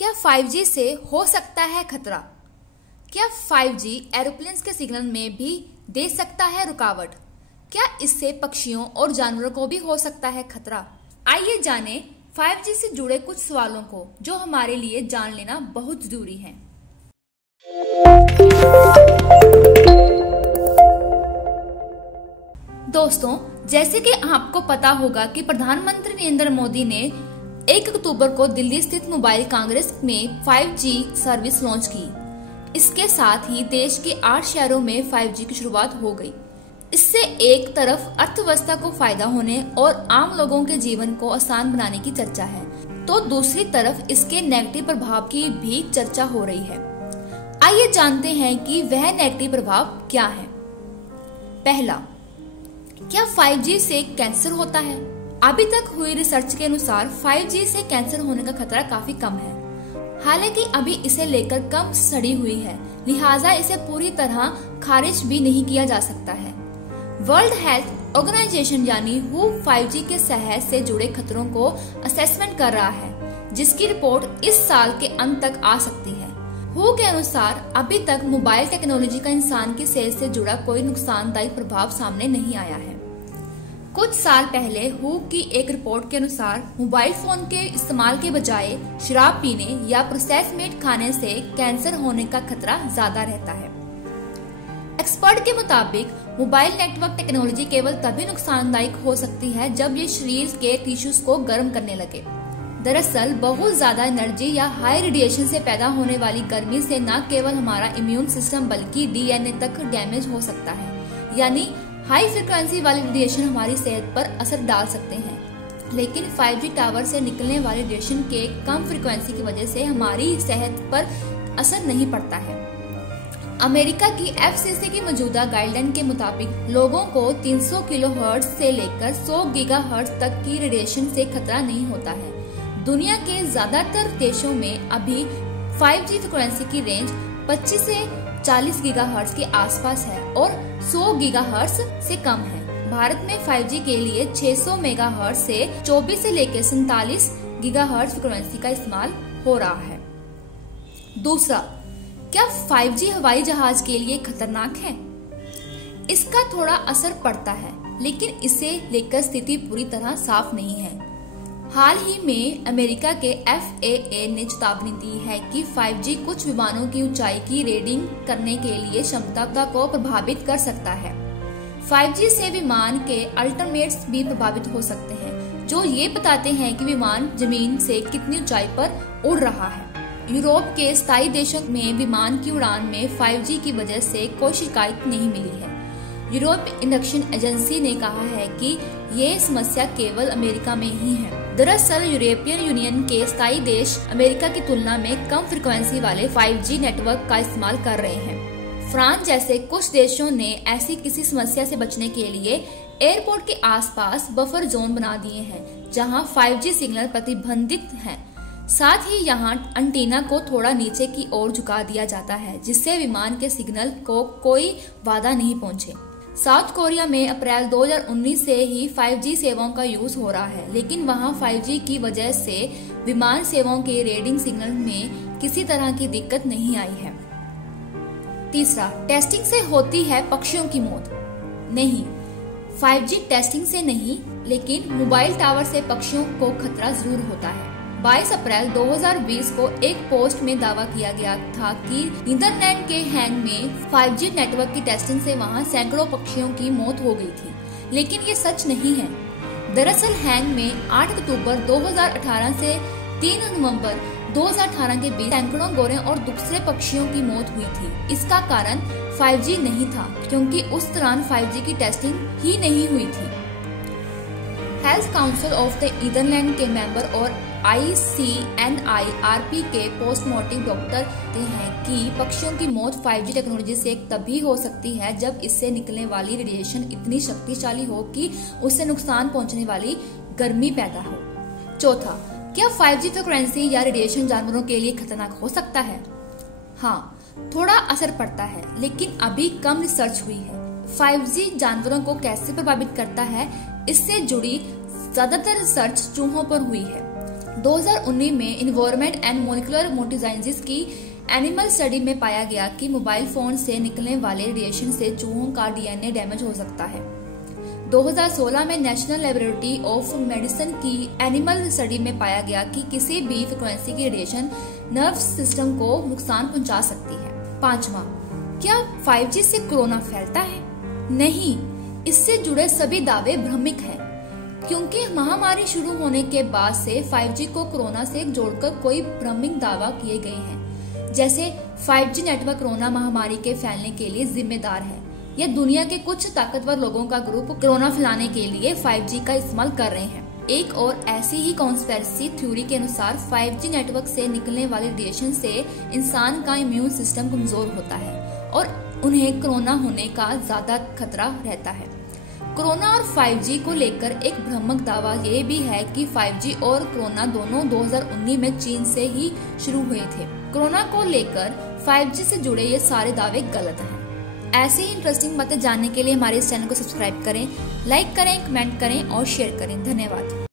क्या 5G से हो सकता है खतरा? क्या 5G एरोप्लेन्स के सिग्नल में भी दे सकता है रुकावट? क्या इससे पक्षियों और जानवरों को भी हो सकता है खतरा? आइए जानें 5G से जुड़े कुछ सवालों को जो हमारे लिए जान लेना बहुत जरूरी है। दोस्तों, जैसे कि आपको पता होगा कि प्रधानमंत्री नरेंद्र मोदी ने 1 अक्टूबर को दिल्ली स्थित मोबाइल कांग्रेस में 5G सर्विस लॉन्च की। इसके साथ ही देश के 8 शहरों में 5G की शुरुआत हो गई। इससे एक तरफ अर्थव्यवस्था को फायदा होने और आम लोगों के जीवन को आसान बनाने की चर्चा है, तो दूसरी तरफ इसके नेगेटिव प्रभाव की भी चर्चा हो रही है। आइए जानते हैं कि वह नेगेटिव प्रभाव क्या है। पहला, क्या 5G से कैंसर होता है? अभी तक हुई रिसर्च के अनुसार 5G से कैंसर होने का खतरा काफी कम है। हालांकि अभी इसे लेकर कम स्टडी हुई है, लिहाजा इसे पूरी तरह खारिज भी नहीं किया जा सकता है। वर्ल्ड हेल्थ ऑर्गेनाइजेशन यानी WHO 5G के सेहत से जुड़े खतरों को असेसमेंट कर रहा है, जिसकी रिपोर्ट इस साल के अंत तक आ सकती है। WHO के अनुसार अभी तक मोबाइल टेक्नोलॉजी का इंसान की सेहत से जुड़ा कोई नुकसानदायक प्रभाव सामने नहीं आया है। कुछ साल पहले WHO की एक रिपोर्ट के अनुसार मोबाइल फोन के इस्तेमाल के बजाय शराब पीने या प्रोसेस मीट खाने से कैंसर होने का खतरा ज्यादा रहता है। एक्सपर्ट के मुताबिक मोबाइल नेटवर्क टेक्नोलॉजी केवल तभी नुकसानदायक हो सकती है जब ये शरीर के टिश्यूज को गर्म करने लगे। दरअसल बहुत ज्यादा एनर्जी या हाई रेडिएशन से पैदा होने वाली गर्मी से न केवल हमारा इम्यून सिस्टम बल्कि DNA तक डैमेज हो सकता है, यानी हाई फ्रिक्वेंसी वाले रेडिएशन हमारी सेहत पर असर डाल सकते हैं। लेकिन 5G टावर से निकलने वाले रेडिएशन के कम फ्रिक्वेंसी की वजह से हमारी सेहत पर असर नहीं पड़ता है। अमेरिका की FCC की मौजूदा गाइडलाइन के मुताबिक लोगों को 300 किलोहर्ट्ज से लेकर 100 गीगाहर्ट्ज तक की रेडिएशन से खतरा नहीं होता है। दुनिया के ज्यादातर देशों में अभी 5G फ्रिक्वेंसी की रेंज 25 से 40 गीगाहर्ट्ज के आसपास है और 100 गीगाहर्ट्ज से कम है। भारत में 5G के लिए 600 मेगाहर्ट्ज से 24 से लेकर 47 गीगाहर्ट्ज फ्रिक्वेंसी का इस्तेमाल हो रहा है। दूसरा, क्या 5G हवाई जहाज के लिए खतरनाक है? इसका थोड़ा असर पड़ता है, लेकिन इसे लेकर स्थिति पूरी तरह साफ नहीं है। हाल ही में अमेरिका के FAA ने चेतावनी दी है कि 5G कुछ विमानों की ऊंचाई की रेडिंग करने के लिए क्षमता को प्रभावित कर सकता है। 5G से विमान के अल्टीमेट्स भी प्रभावित हो सकते हैं, जो ये बताते हैं कि विमान जमीन से कितनी ऊंचाई पर उड़ रहा है। यूरोप के 27 देशों में विमान की उड़ान में 5G की वजह से कोई शिकायत नहीं मिली है। यूरोप इंडक्शन एजेंसी ने कहा है कि ये समस्या केवल अमेरिका में ही है। दरअसल यूरोपियन यूनियन के 27 देश अमेरिका की तुलना में कम फ्रिक्वेंसी वाले 5G नेटवर्क का इस्तेमाल कर रहे हैं। फ्रांस जैसे कुछ देशों ने ऐसी किसी समस्या से बचने के लिए एयरपोर्ट के आसपास बफर जोन बना दिए हैं, जहां 5G सिग्नल प्रतिबंधित हैं। साथ ही यहां एंटीना को थोड़ा नीचे की ओर झुका दिया जाता है, जिससे विमान के सिग्नल को कोई बाधा नहीं पहुंचे। साउथ कोरिया में अप्रैल 2019 से ही 5G सेवाओं का यूज हो रहा है, लेकिन वहां 5G की वजह से विमान सेवाओं के रेडिंग सिग्नल में किसी तरह की दिक्कत नहीं आई है। तीसरा, टेस्टिंग से होती है पक्षियों की मौत? नहीं, 5G टेस्टिंग से नहीं, लेकिन मोबाइल टावर से पक्षियों को खतरा जरूर होता है। 22 अप्रैल 2020 को एक पोस्ट में दावा किया गया था कि नीदरलैंड के हैंग में 5G नेटवर्क की टेस्टिंग से वहां सैकड़ों पक्षियों की मौत हो गई थी, लेकिन ये सच नहीं है। दरअसल हैंग में 8 अक्टूबर 2018 से 3 नवंबर 2018 के बीच सैकड़ों गोरे और दूसरे पक्षियों की मौत हुई थी। इसका कारण 5G नहीं था, क्योंकि उस दौरान 5G की टेस्टिंग ही नहीं हुई थी। Health council of the Netherlands के मेंबर और ICNIRP के पोस्टमार्टम डॉक्टर कहते हैं कि पक्षियों की मौत 5G टेक्नोलॉजी से तभी हो सकती है जब इससे निकलने वाली रेडिएशन इतनी शक्तिशाली हो कि उससे नुकसान पहुंचने वाली गर्मी पैदा हो। चौथा, क्या 5G फ्रिक्वेंसी या रेडिएशन जानवरों के लिए खतरनाक हो सकता है? हाँ, थोड़ा असर पड़ता है, लेकिन अभी कम रिसर्च हुई है। 5G जानवरों को कैसे प्रभावित करता है, इससे जुड़ी ज्यादातर रिसर्च चूहों पर हुई है। 2019 में इन्वायरमेंट एंड मॉलिक्यूलर मोटिजाइंसिस की एनिमल स्टडी में पाया गया कि मोबाइल फोन से निकलने वाले रेडिएशन से चूहों का डीएनए डैमेज हो सकता है। 2016 में नेशनल लेबोरेटरी ऑफ मेडिसिन की एनिमल स्टडी में पाया गया कि किसी भी फ्रिक्वेंसी की रेडिएशन नर्व सिस्टम को नुकसान पहुंचा सकती है। 5वां, क्या 5G से कोरोना फैलता है? नहीं, इससे जुड़े सभी दावे भ्रमिक हैं, क्योंकि महामारी शुरू होने के बाद से 5G को कोरोना से जोड़कर कोई भ्रमिक दावा किए गए हैं, जैसे 5G नेटवर्क कोरोना महामारी के फैलने के लिए जिम्मेदार है या दुनिया के कुछ ताकतवर लोगों का ग्रुप कोरोना फैलाने के लिए 5G का इस्तेमाल कर रहे हैं। एक और ऐसी ही कॉन्स्पिरेसी थ्योरी के अनुसार 5G नेटवर्क से निकलने वाले रेडिएशन से इंसान का इम्यून सिस्टम कमजोर होता है और उन्हें कोरोना होने का ज्यादा खतरा रहता है। कोरोना और 5G को लेकर एक भ्रामक दावा ये भी है कि 5G और कोरोना दोनों 2019 में चीन से ही शुरू हुए थे। कोरोना को लेकर 5G से जुड़े ये सारे दावे गलत हैं। ऐसी ही इंटरेस्टिंग बातें जानने के लिए हमारे इस चैनल को सब्सक्राइब करें, लाइक करें, कमेंट करें और शेयर करें। धन्यवाद।